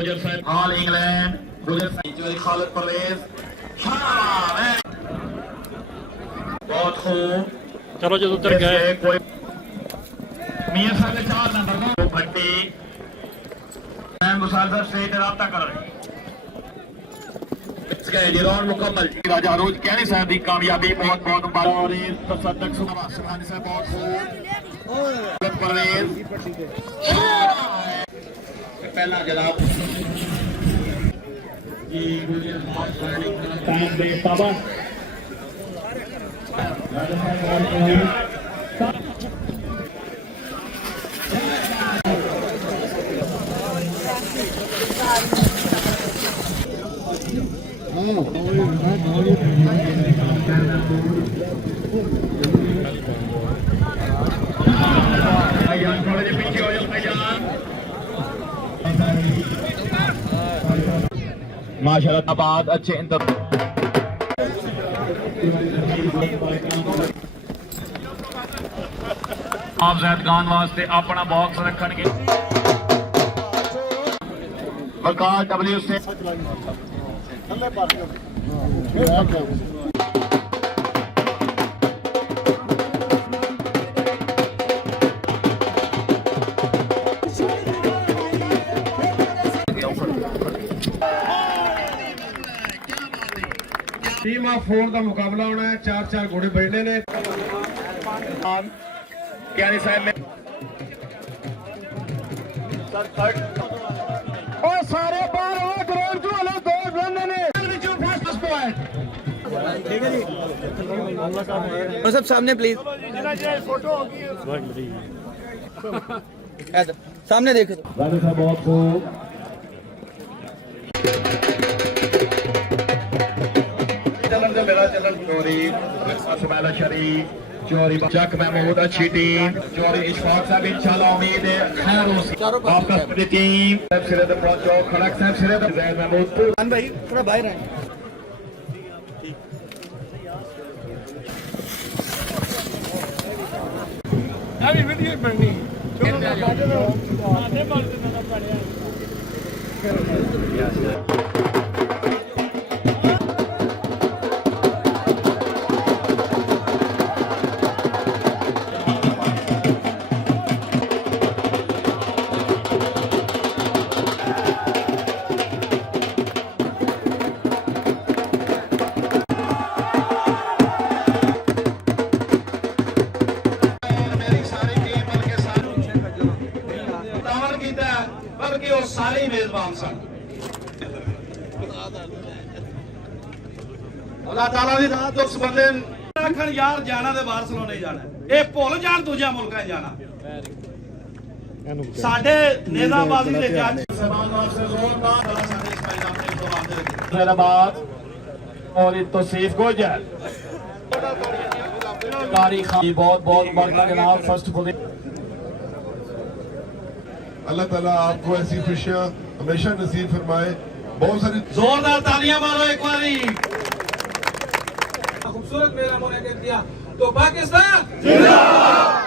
गुजर साहब all England गुजर साहब खालिद परवेज बहुत खूब। चलो जो उतर गए कोई मियां साहब 4 नंबर को भट्टी गुसार साहब स्टेज रब्ता कर रहे जिरौन मुकम्मल राजा रोज कहने साहब की कामयाबी बहुत बहुत मुबारक। तसद्दुक सुभान साहब बहुत खूब परवेज पहला जनाब जी गुजर टाइम दे बाबा पीछे हो जाओ माशाअल्लाह बाद अच्छे आप जैदगान वास्ते अपना बॉक्स रखणगे वकार डब्ल्यू से टीम ऑफ 4 का मुकाबला होना है। 4-4 घोड़े बैठने ने क्या साहब में और सारे बार हो ग्राउंड जो अलग दो बनने ने फर्स्ट पॉइंट ठीक है जी और सब सामने प्लीज फोटो होगी सामने देखो राजा साहब बहुत खूब चलन से मेरा चलन चोरी सुमैला शरीफ चोरी चक महमूद अच्छी टीम चोरी इशफाक साहब इंशाल्लाह उम्मीद है खैर हो आपका पूरी टीम सिरे पे पहुंचो खड़क साहब सिरे पे जैद महमूद भाई थोड़ा बाहर आए अभी वीडियो बननी सारे मेजबान सन अल्लाह ताला दी रात उस बंदे आखण यार जाना ते बाहर सलो नहीं जाना ए भुल जान दूजे मुल्कां जाना साडे नेज़ाबाजी दे जज समान वास्ते जोरदार वाला साडे इस मैदान में जवाब दे हैदराबाद और तौसीफ गुजर तारीख बहुत बहुत बड़ा जनाब फर्स्ट फुल अल्लाह ताला आपको ऐसी खुशियां हमेशा नसीब फरमाए। बहुत सारी जोरदार तालियां मारो एक बारी। खूबसूरत मेला मुनक़िद किया तो पाकिस्तान जिंदाबाद।